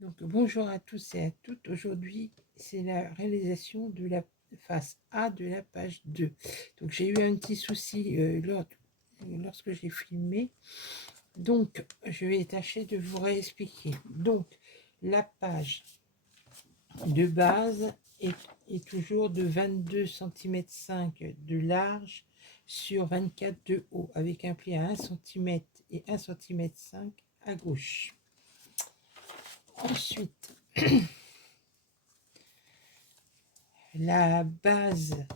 Donc, bonjour à tous et à toutes. Aujourd'hui, c'est la réalisation de la face A de la page 2. Donc, j'ai eu un petit souci lorsque j'ai filmé. Donc, je vais tâcher de vous réexpliquer. Donc, la page de base est toujours de 22,5 cm de large sur 24 de haut, avec un pli à 1 cm et 1,5 cm à gauche. Ensuite, la base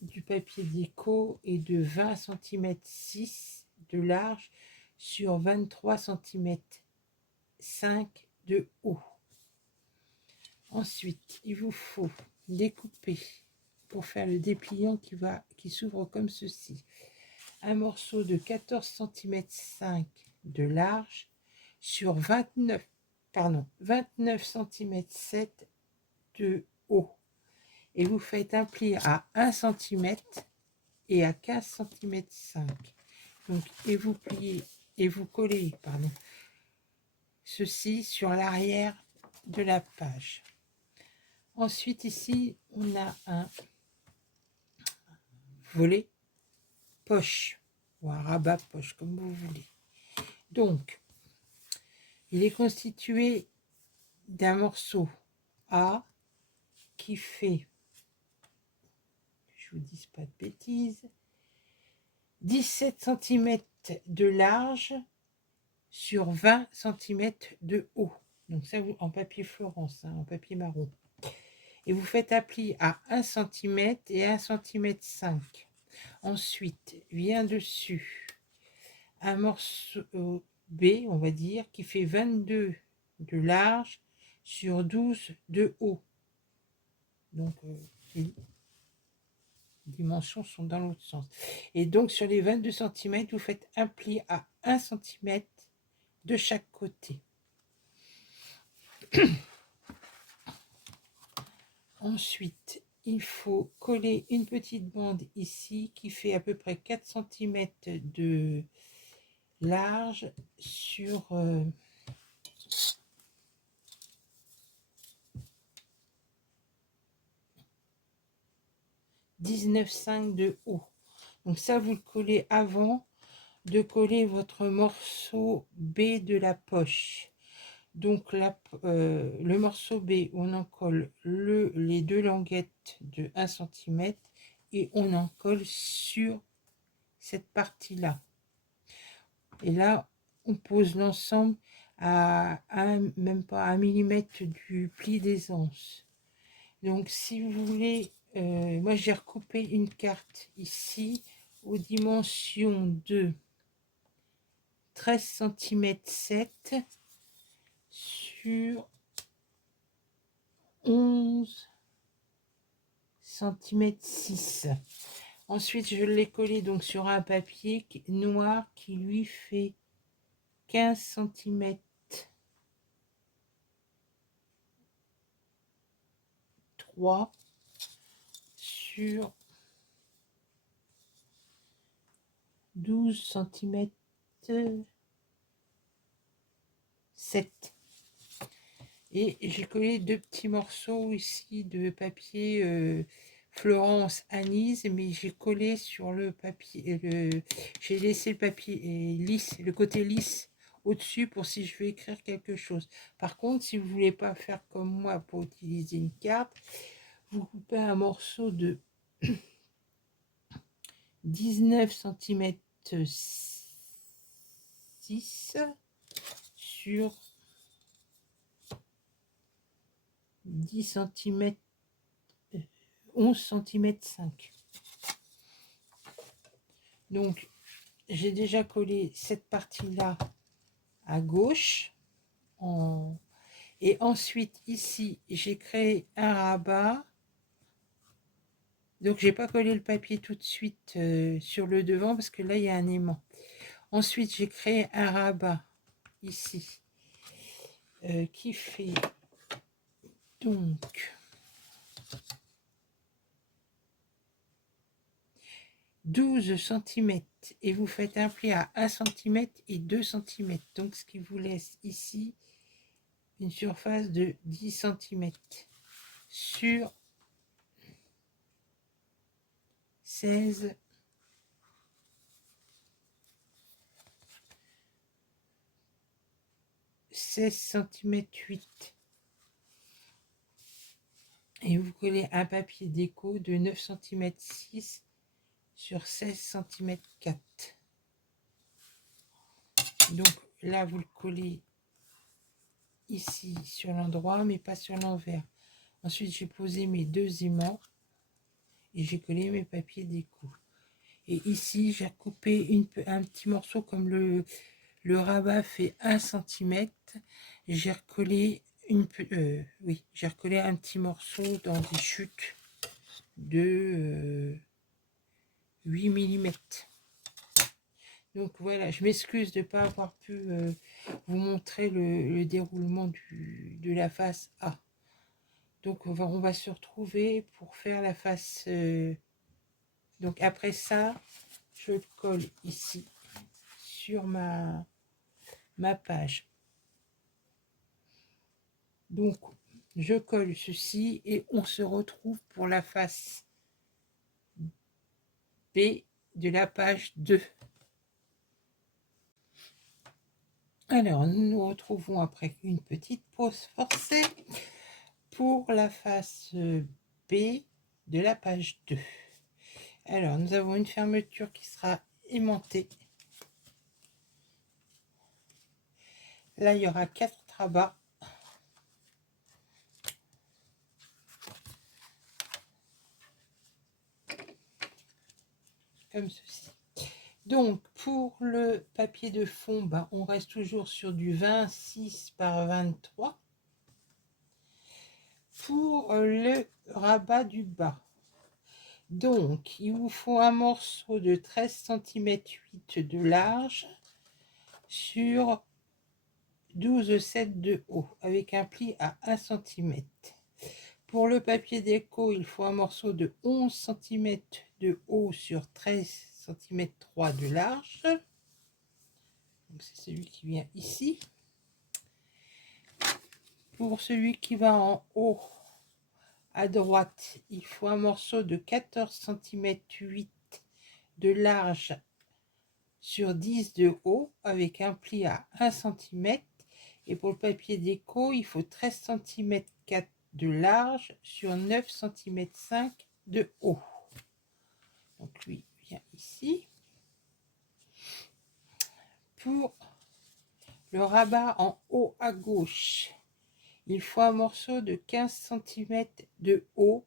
du papier déco est de 20 cm 6 de large sur 23 cm 5 de haut. Ensuite, il vous faut découper pour faire le dépliant qui s'ouvre comme ceci. Un morceau de 14 cm 5 de large sur 29 cm 7 de haut. Et vous faites un pli à 1 cm et à 15 cm 5. Donc, et vous pliez et vous collez ceci sur l'arrière de la page. Ensuite, ici, on a un volet poche ou un rabat poche, comme vous voulez. Donc, il est constitué d'un morceau A qui fait, je vous dis pas de bêtises, 17 cm de large sur 20 cm de haut. Donc ça, en papier Florence, en papier marron. Et vous faites un pli à 1 cm et 1 cm 5. Ensuite, vient dessus un morceau B, on va dire, qui fait 22 de large sur 12 de haut. Donc, les dimensions sont dans l'autre sens. Et donc, sur les 22 cm, vous faites un pli à 1 cm de chaque côté. Ensuite, il faut coller une petite bande ici qui fait à peu près 4 cm de large sur 19,5 de haut. Donc ça, vous le collez avant de coller votre morceau B de la poche. Donc le morceau B, on en colle les deux languettes de 1 cm et on en colle sur cette partie-là. Et là, on pose l'ensemble à même pas 1 millimètre du pli des anses. Donc, si vous voulez, moi j'ai recoupé une carte ici aux dimensions de 13 cm 7 sur 11 cm 6. Ensuite, je l'ai collé donc sur un papier noir qui lui fait 15 cm 3 sur 12 cm 7. Et j'ai collé deux petits morceaux ici de papier Florence Anise, mais j'ai collé sur le papier, j'ai laissé le papier lisse, le côté lisse au-dessus pour si je veux écrire quelque chose. Par contre, si vous voulez pas faire comme moi pour utiliser une carte, vous coupez un morceau de 19 cm 6 sur 10 cm 11 cm 5. Donc j'ai déjà collé cette partie là à gauche et ensuite ici j'ai créé un rabat. Donc j'ai pas collé le papier tout de suite sur le devant parce que là il y a un aimant. Ensuite j'ai créé un rabat ici qui fait donc 12 cm et vous faites un pli à 1 cm et 2 cm. Donc ce qui vous laisse ici une surface de 10 cm sur 16 cm 8. Et vous collez un papier déco de 9 cm 6 sur 16 cm 4. Donc là, vous le collez ici sur l'endroit, mais pas sur l'envers. Ensuite, j'ai posé mes deux aimants et j'ai collé mes papiers déco. Et ici, j'ai coupé un petit morceau comme le rabat fait 1 cm. J'ai recollé j'ai recollé un petit morceau dans des chutes de 8 mm. Donc voilà, je m'excuse de ne pas avoir pu vous montrer le déroulement de la face A. Donc on va se retrouver pour faire la face. Donc après ça, je colle ici sur ma page. Donc je colle ceci et on se retrouve pour la face B de la page 2. Alors nous nous retrouvons après une petite pause forcée pour la face B de la page 2. Alors nous avons une fermeture qui sera aimantée. Là il y aura 4 rabats. Comme ceci. Donc pour le papier de fond, on reste toujours sur du 26 par 23. Pour le rabat du bas, donc il vous faut un morceau de 13 cm 8 de large sur 12,7 de haut avec un pli à 1 cm. Pour le papier déco, il faut un morceau de 11 cm de haut sur 13 cm 3 de large. C'est celui qui vient ici. Pour celui qui va en haut à droite, il faut un morceau de 14 cm 8 de large sur 10 de haut avec un pli à 1 cm. Et pour le papier déco, il faut 13 cm 4 de large sur 9 cm 5 de haut. Donc lui vient ici. Pour le rabat en haut à gauche, il faut un morceau de 15 cm de haut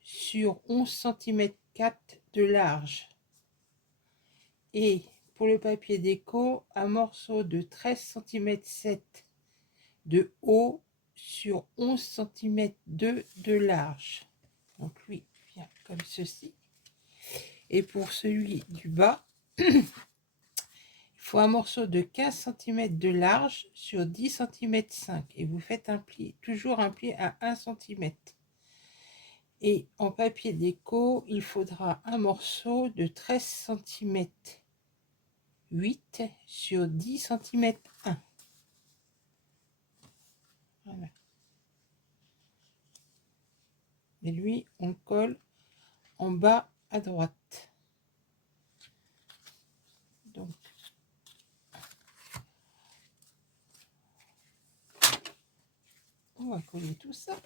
sur 11 cm 4 de large. Et pour le papier déco, un morceau de 13 cm 7 de haut sur 11 cm 2 de large. Donc lui vient comme ceci. Et pour celui du bas, il faut un morceau de 15 cm de large sur 10 cm 5. Et vous faites un pli, toujours un pli à 1 cm. Et en papier déco, il faudra un morceau de 13 cm 8 sur 10 cm 1. Voilà. Et lui, on le colle en bas à droite. Donc, on va coller tout ça.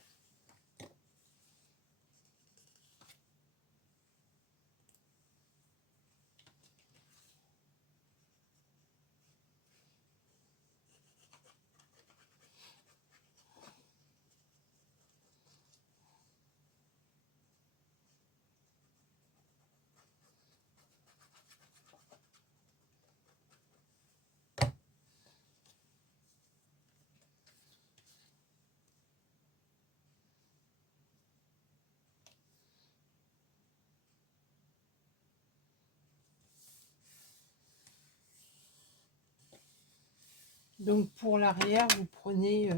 Donc pour l'arrière, vous prenez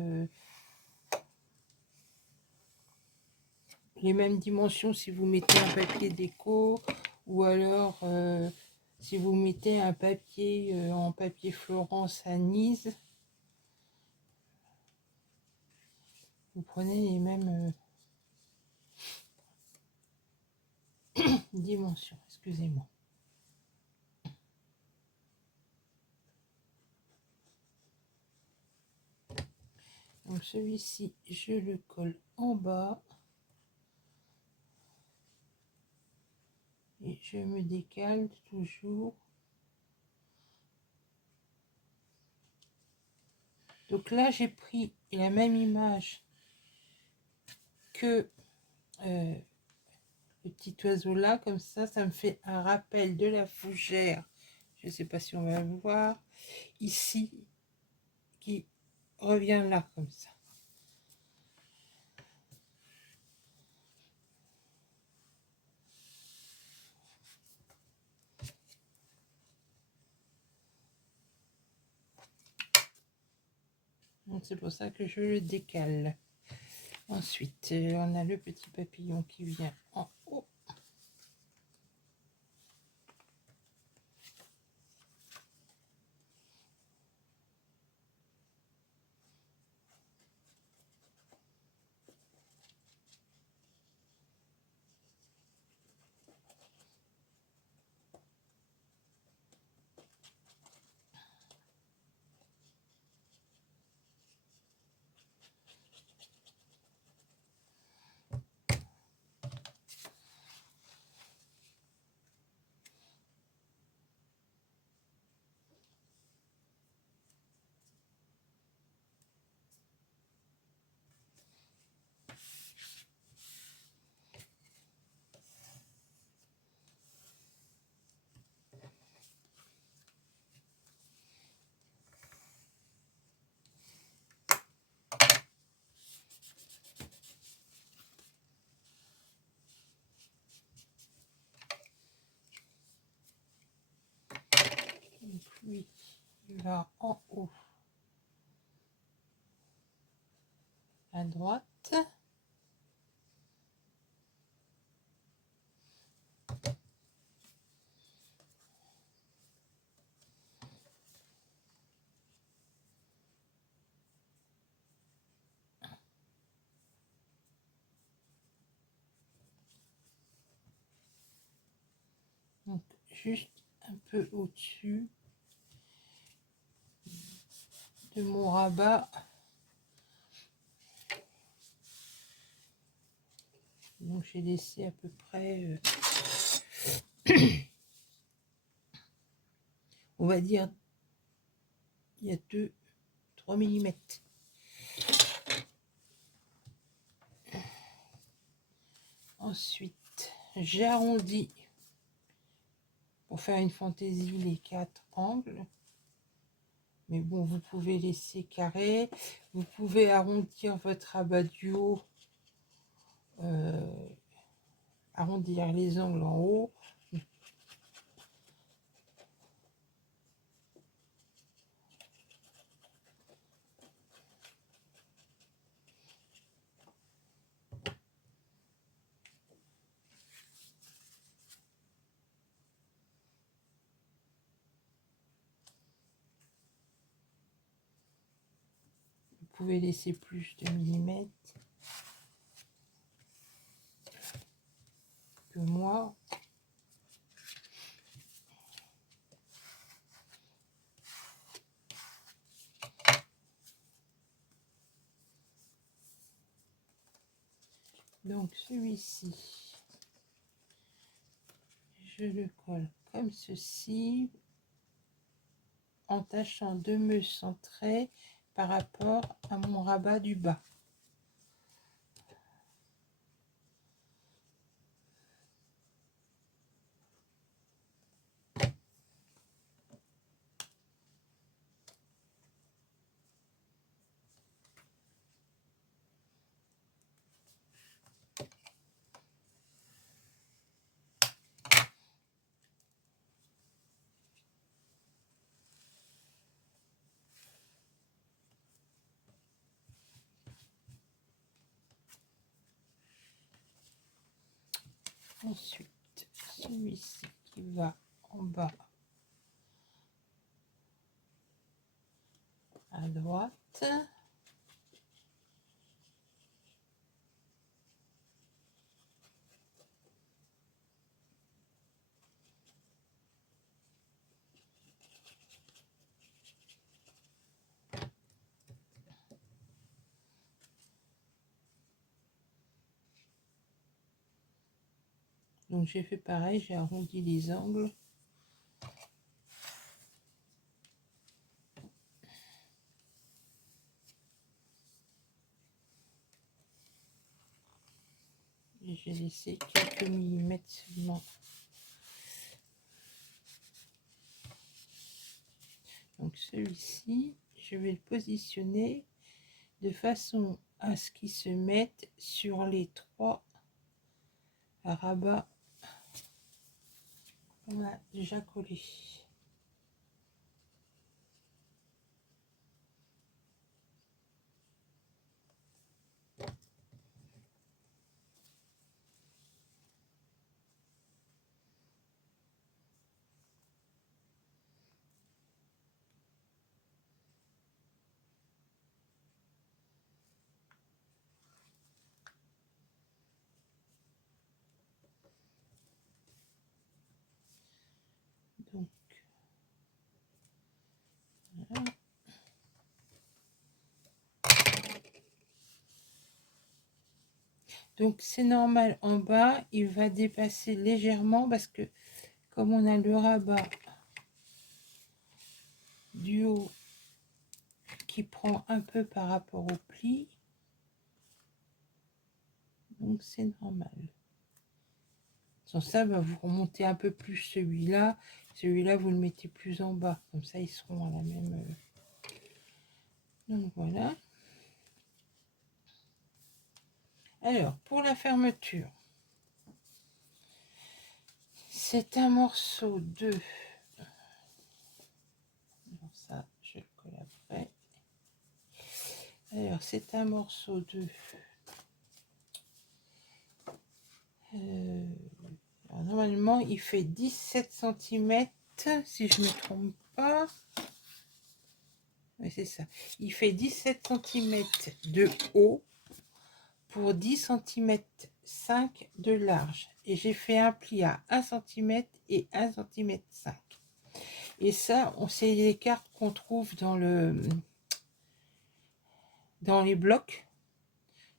les mêmes dimensions si vous mettez un papier déco ou alors si vous mettez un papier en papier Florence à Nice. vous prenez les mêmes dimensions, excusez-moi. Donc celui-ci, je le colle en bas. Et je me décale toujours. Donc là, j'ai pris la même image que le petit oiseau là. Comme ça me fait un rappel de la fougère. Je ne sais pas si on va le voir. Ici, qui revient là, comme ça. Donc c'est pour ça que je le décale. Ensuite, on a le petit papillon qui vient en haut. Donc lui, il va en haut à droite. Donc juste un peu au-dessus de mon rabat. Donc j'ai laissé à peu près, on va dire, il y a 2-3 mm. Ensuite, j'arrondis pour faire une fantaisie les 4 angles. Mais bon, vous pouvez laisser carré. Vous pouvez arrondir votre rabat du haut, arrondir les angles en haut. Vous pouvez laisser plus de millimètres que moi. Donc celui-ci, je le colle comme ceci, en tâchant de me centrer par rapport à mon rabat du bas. Ensuite, celui-ci qui va en bas à droite. Donc j'ai fait pareil, j'ai arrondi les angles. Et j'ai laissé quelques millimètres seulement. Donc celui-ci, je vais le positionner de façon à ce qu'il se mette sur les 3 rabats qu'on a déjà collés. Donc, voilà. Donc c'est normal, en bas, il va dépasser légèrement parce que comme on a le rabat du haut qui prend un peu par rapport au pli, donc c'est normal. Sans ça, bah, vous remontez un peu plus celui-là. Celui-là, vous le mettez plus en bas. Comme ça, ils seront à la même... Donc voilà. Alors, pour la fermeture, c'est un morceau de... Alors ça, je le colle après. Alors, c'est un morceau de... alors, normalement, il fait 17 cm, si je ne me trompe pas. Oui, c'est ça. Il fait 17 cm de haut pour 10 cm 5 de large. Et j'ai fait un pli à 1 cm et 1 cm 5. Et ça, c'est les cartes qu'on trouve dans les blocs.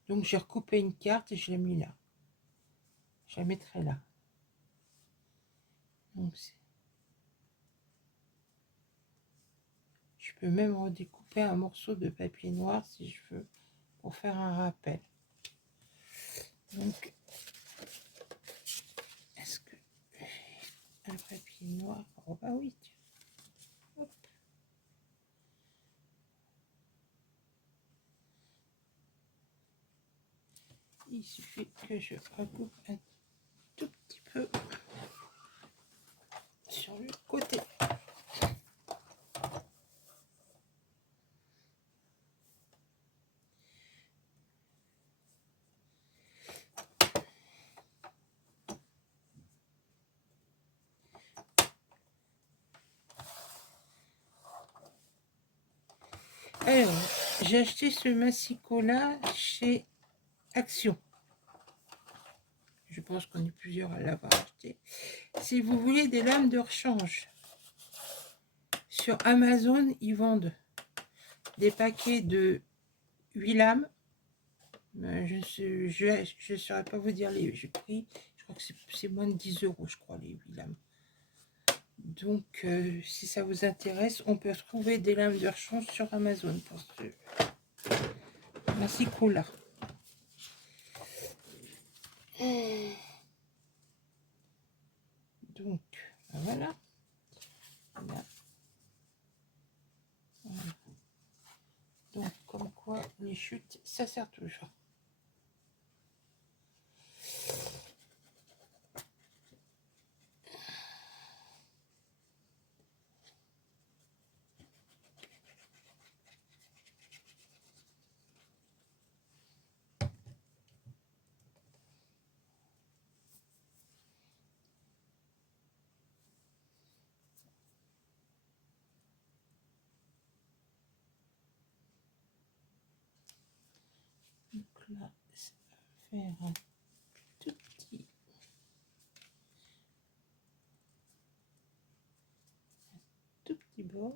Donc j'ai recoupé une carte et je l'ai mis là. Je la mettrai là. Donc je peux même redécouper un morceau de papier noir si je veux pour faire un rappel. Donc est-ce que un papier noir, oh bah oui, hop. Il suffit que je recoupe un tout petit peu sur le côté. Alors, j'ai acheté ce massicot-là chez Action. Je pense qu'on est plusieurs à l'avoir acheté. Si vous voulez des lames de rechange, sur Amazon, ils vendent des paquets de 8 lames. Je ne saurais pas vous dire les prix. Je crois que c'est moins de 10 €, je crois, les 8 lames. Donc, si ça vous intéresse, on peut trouver des lames de rechange sur Amazon pour ce massicot-là. Donc, voilà. Voilà. Donc, comme quoi, les chutes, ça sert toujours. Donc là, ça va faire un tout petit bord.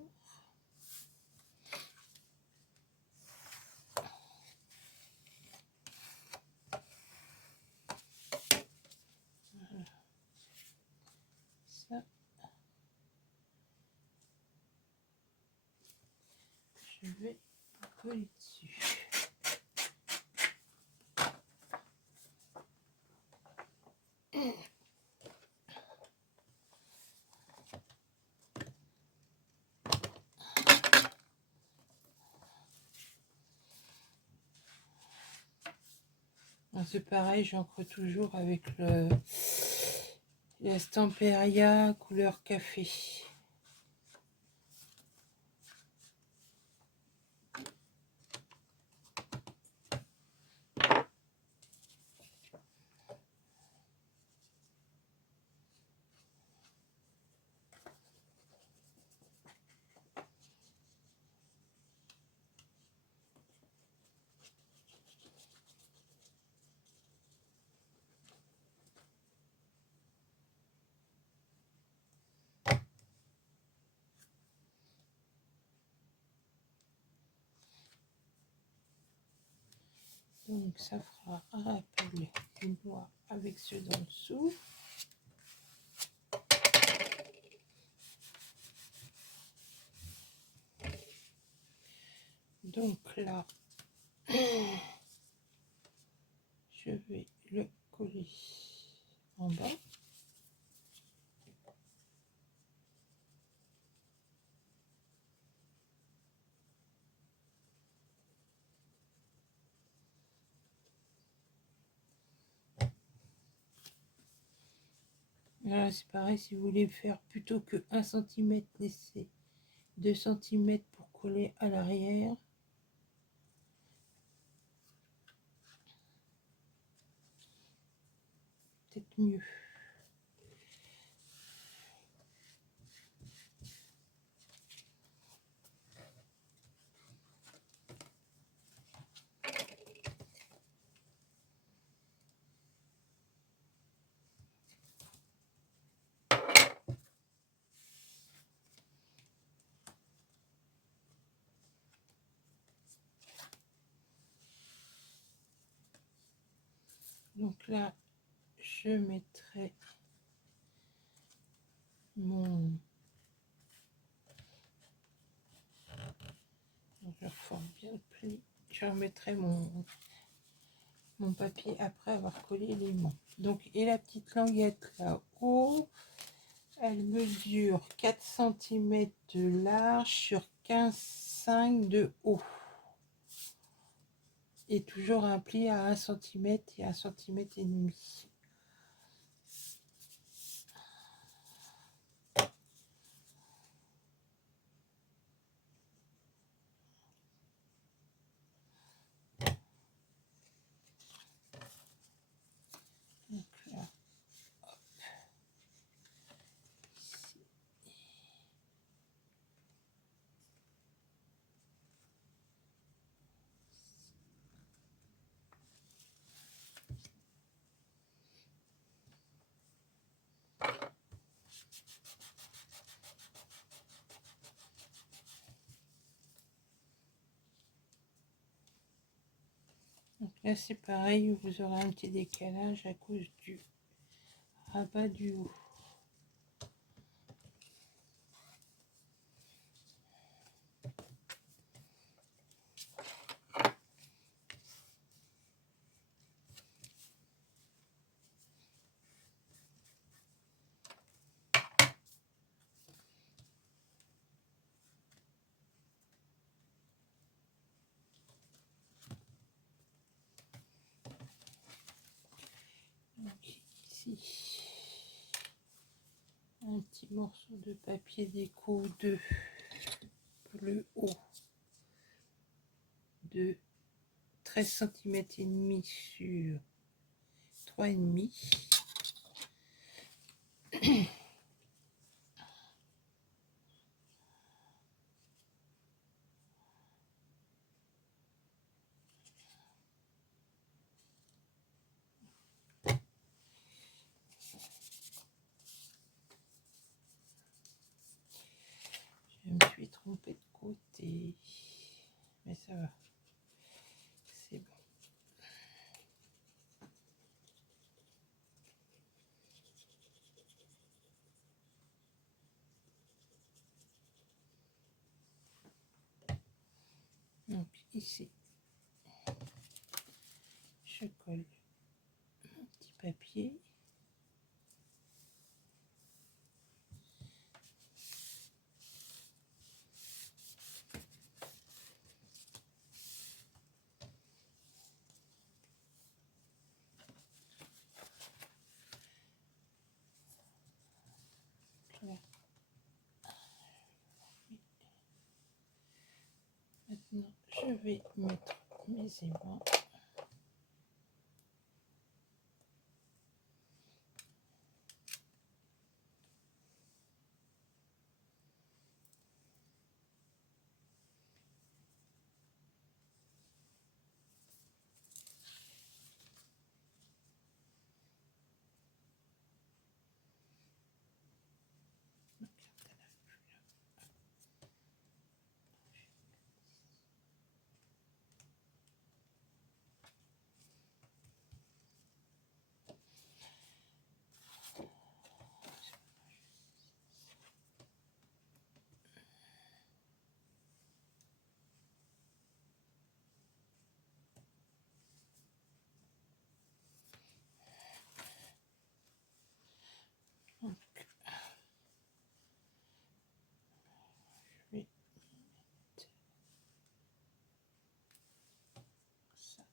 Voilà. je vais coller dessus. C'est pareil, j'encre toujours avec la Stamperia couleur café. Donc ça fera un rappel du noir avec ceux d'en dessous. Donc là, je vais le coller en bas. Voilà, c'est pareil, si vous voulez faire plutôt que 1 cm, laissez 2 cm pour coller à l'arrière. Peut-être mieux. Donc là, je mettrai mon... Je reforme bien le pli. Je remettrai mon papier après avoir collé les mains. Donc, et la petite languette là-haut, elle mesure 4 cm de large sur 15,5 de haut. Et toujours un pli à 1 cm et 1,5 cm. Donc là, ici. Donc là, c'est pareil, vous aurez un petit décalage à cause du rabat du haut. Donc ici, un petit morceau de papier déco de bleu haut de 13 cm et demi sur 3,5. Je me suis trompée de côté, mais ça va, c'est bon. Donc ici, je colle mon petit papier. Maintenant, je vais mettre mes aimants. Donc, je vais mettre ça.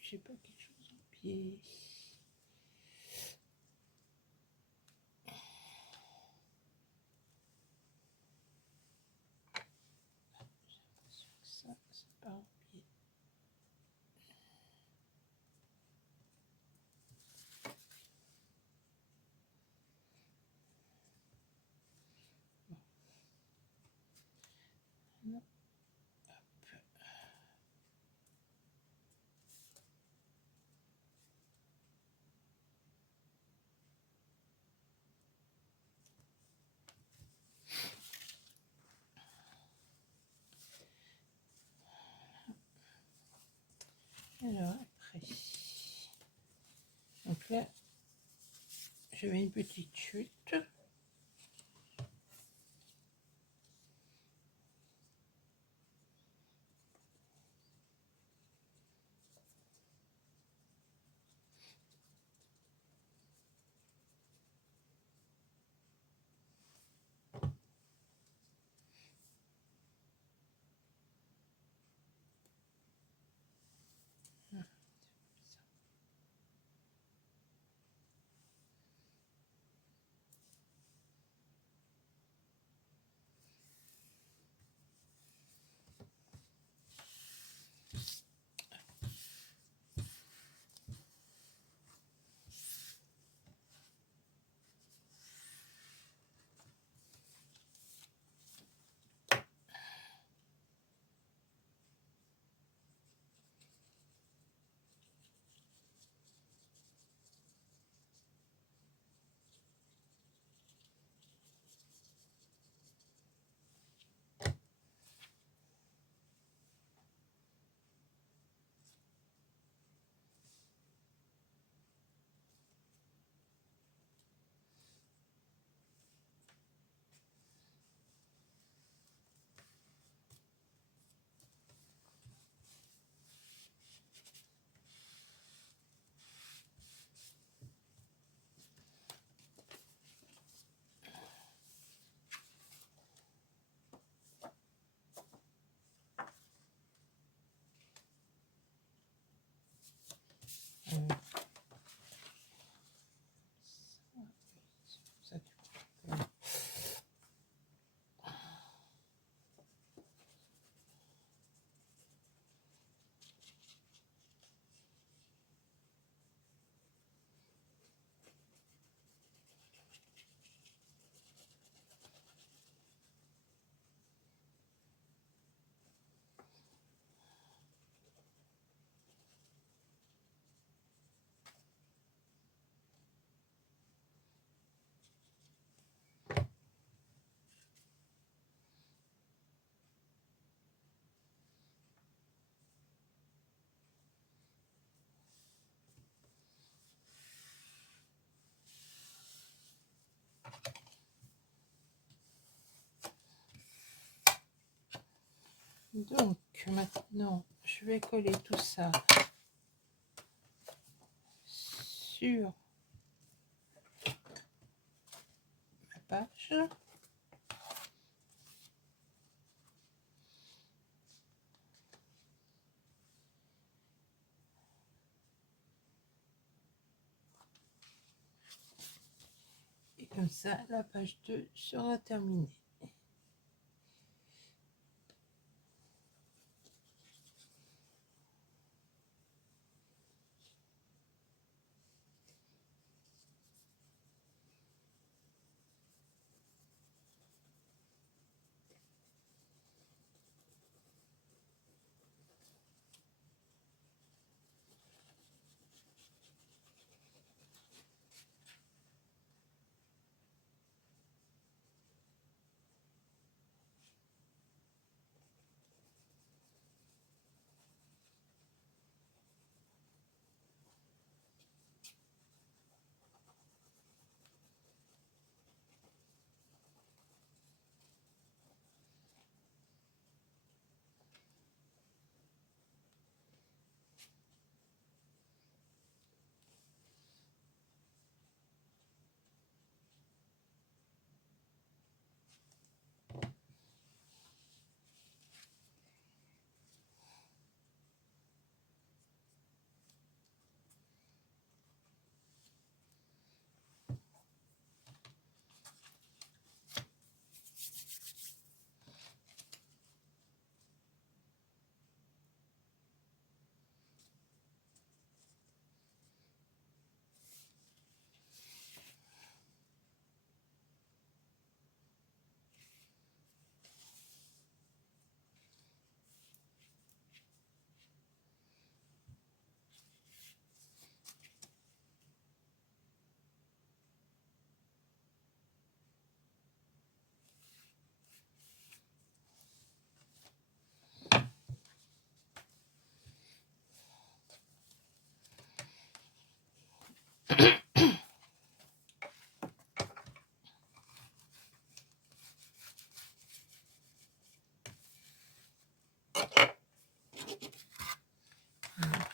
J'ai pas quelque chose en pied. Ça, c'est pas en pied. Bon. Hop. Alors après, donc là, je mets une petite chute. Donc maintenant, je vais coller tout ça sur ma page. Et comme ça, la page 2 sera terminée.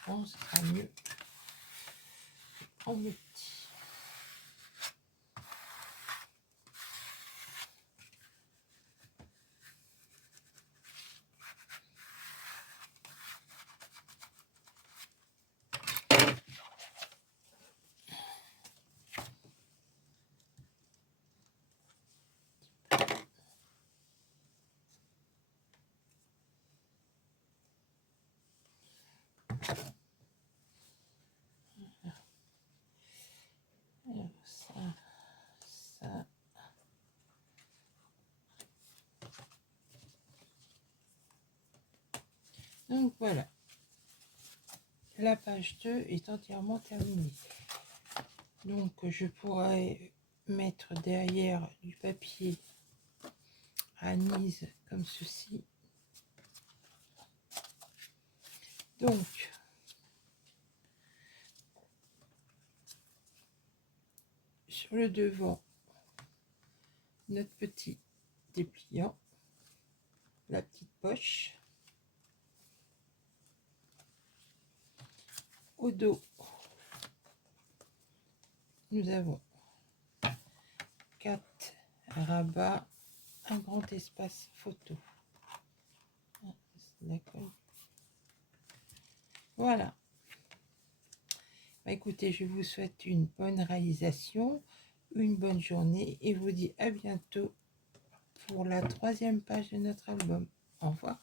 On sera mieux en petit. Alors ça. Donc voilà, la page 2 est entièrement terminée. Donc je pourrais mettre derrière du papier Anise comme ceci. Donc sur le devant, notre petit dépliant, la petite poche. Au dos, nous avons 4 rabats, un grand espace photo. D'accord. Voilà. Bah, écoutez, je vous souhaite une bonne réalisation, une bonne journée et vous dis à bientôt pour la 3e page de notre album. Au revoir.